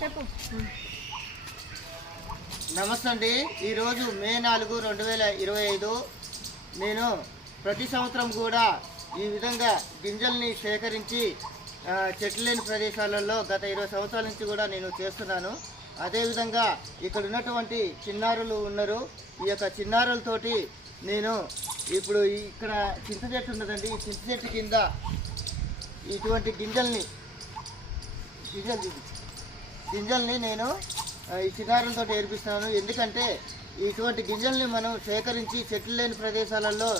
చెప్పు. నమస్తే అండి. ఈరోజు మే నాలుగు రెండు వేల ఇరవై ఐదు. నేను ప్రతి సంవత్సరం కూడా ఈ విధంగా గింజల్ని సేకరించి చెట్లు లేని ప్రదేశాలలో గత ఇరవై సంవత్సరాల నుంచి కూడా నేను చేస్తున్నాను. అదేవిధంగా ఇక్కడ ఉన్నటువంటి చిన్నారులు ఉన్నారు. ఈ యొక్క చిన్నారులతోటి నేను ఇప్పుడు ఇక్కడ చింత చెట్టు ఉన్నదండి. ఈ చింత చెట్టు కింద ఇటువంటి గింజల్ని గింజలు గింజల్ని నేను ఈ చిన్నారులతో ఏర్పిస్తున్నాను ఎందుకంటే ఇటువంటి గింజల్ని మనం సేకరించి చెట్లు లేని ప్రదేశాలలో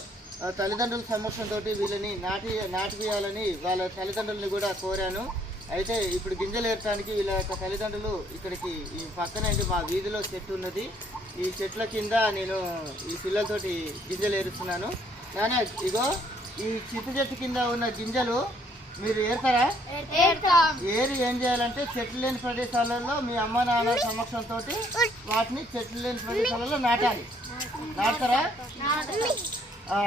తల్లిదండ్రుల సమక్షంతో వీళ్ళని నాటి నాటివేయాలని వాళ్ళ తల్లిదండ్రులని కూడా కోరాను. అయితే ఇప్పుడు గింజలు ఏర్చడానికి వీళ్ళ యొక్క తల్లిదండ్రులు ఇక్కడికి ఈ పక్కనే మా వీధిలో చెట్టు ఉన్నది. ఈ చెట్ల కింద నేను ఈ పిల్లలతోటి గింజలు ఏరుస్తున్నాను. నాన్న ఇగో ఈ చిత్తు చెట్టు కింద ఉన్న గింజలు మీరు ఏరుతారా? ఏరి ఏం చేయాలంటే చెట్లు లేని ప్రదేశాలలో మీ అమ్మ నాన్న సమక్షంతో వాటిని చెట్లు లేని ప్రదేశాలలో నాటాలి. నాటుతారా?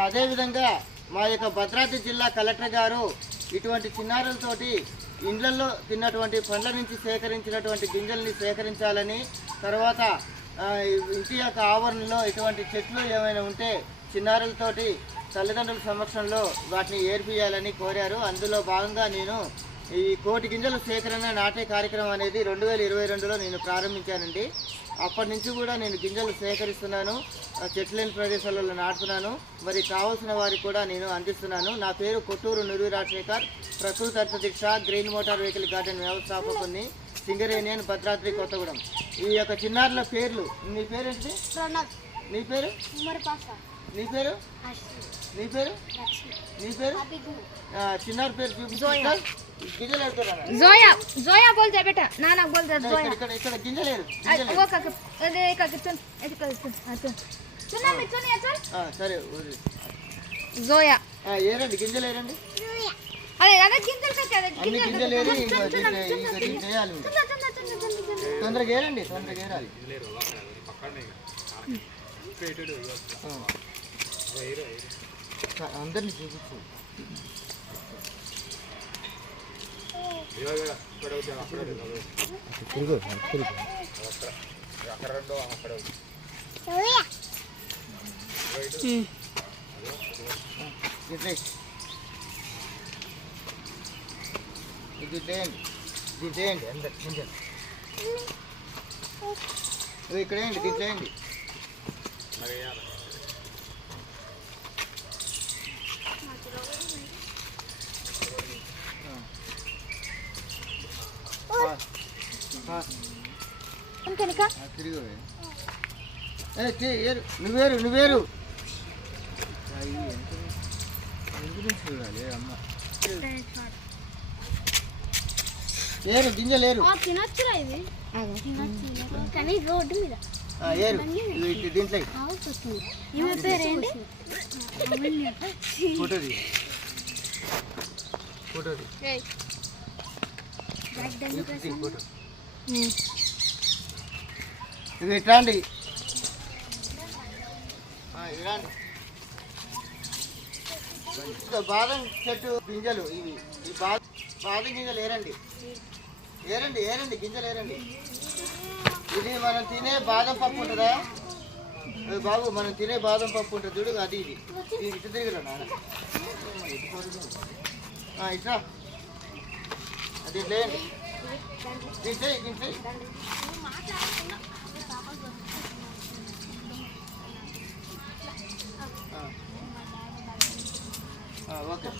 అదేవిధంగా మా యొక్క భద్రాద్రి జిల్లా కలెక్టర్ గారు ఇటువంటి చిన్నారులతోటి ఇండ్లలో తిన్నటువంటి పండ్ల నుంచి సేకరించినటువంటి గింజల్ని సేకరించాలని తర్వాత ఇంటి యొక్క ఆవరణలో ఇటువంటి చెట్లు ఏమైనా ఉంటే చిన్నారులతోటి తల్లిదండ్రుల సమక్షంలో వాటిని ఏర్పియాలని కోరారు. అందులో భాగంగా నేను ఈ కోటి గింజల సేకరణ నాటే కార్యక్రమం అనేది రెండు వేల ఇరవై రెండులో నేను ప్రారంభించానండి. అప్పటి నుంచి కూడా నేను గింజలు సేకరిస్తున్నాను. చెట్లేని ప్రదేశాలలో నాటుతున్నాను. మరి కావాల్సిన వారికి కూడా నేను అందిస్తున్నాను. నా పేరు కొట్టూరు నురి రాజశేఖర్. ప్రకృతి అర్థ దీక్ష గ్రీన్ మోటార్ వెహికల్ గార్డెన్ వ్యవస్థాపకుని సింగరేనియన్ భద్రాద్రి కొత్తగూడెం. ఈ యొక్క చిన్నారుల పేర్లు మీ పేరేంటి నీ పేరు? నీ పేరు? నీ పేరు? నీ పేరు? చిన్నారు పేరు జోయా. జోయా. జోయా ఇక్కడ ఇక్కడ గింజలేరు ఓ అదే కాక సరే జోయా. ఏరండి గింజలు ఏరండి? అదే అదే గింజలు కాక అదే తొందరగా ఏరండి తొందరగా ఏరాలి. అందరినీ చూపించు తిరుగు తిరుగు ఇట్లే. ఇది ఇట్లేయండి ఇది ఇట్లేయండి అందరు గింజలు ఇవి ఇక్కడ దీంట్లో వేయండి నువ్వేరు నువ్వేరు. చూడాలి అమ్మ ఏరు గింజలేరు. తినొచ్చురా ఇది. కానీ రోడ్డు మీద. ఏరు. దీంట్లో ఫోటోది ఫోటోది ఫోటో ఇది ఇట్లాండి ఇదిగో బాదం చెట్టు గింజలు ఇవి. ఈ బాదం గింజలు ఏరండి. ఏరండి ఏరండి గింజలు ఏరండి. మనం తినే బాదం పప్పు ఉంటుందా? బాబు మనం తినే బాదం పప్పు ఉంటుంది? చూడు అది ఇది. ఇది ఇటు తిరిగిరా నాన్న. ఆ, ఇట్రా అది ఇట్లేయండి దీంట్లో దీంట్లో.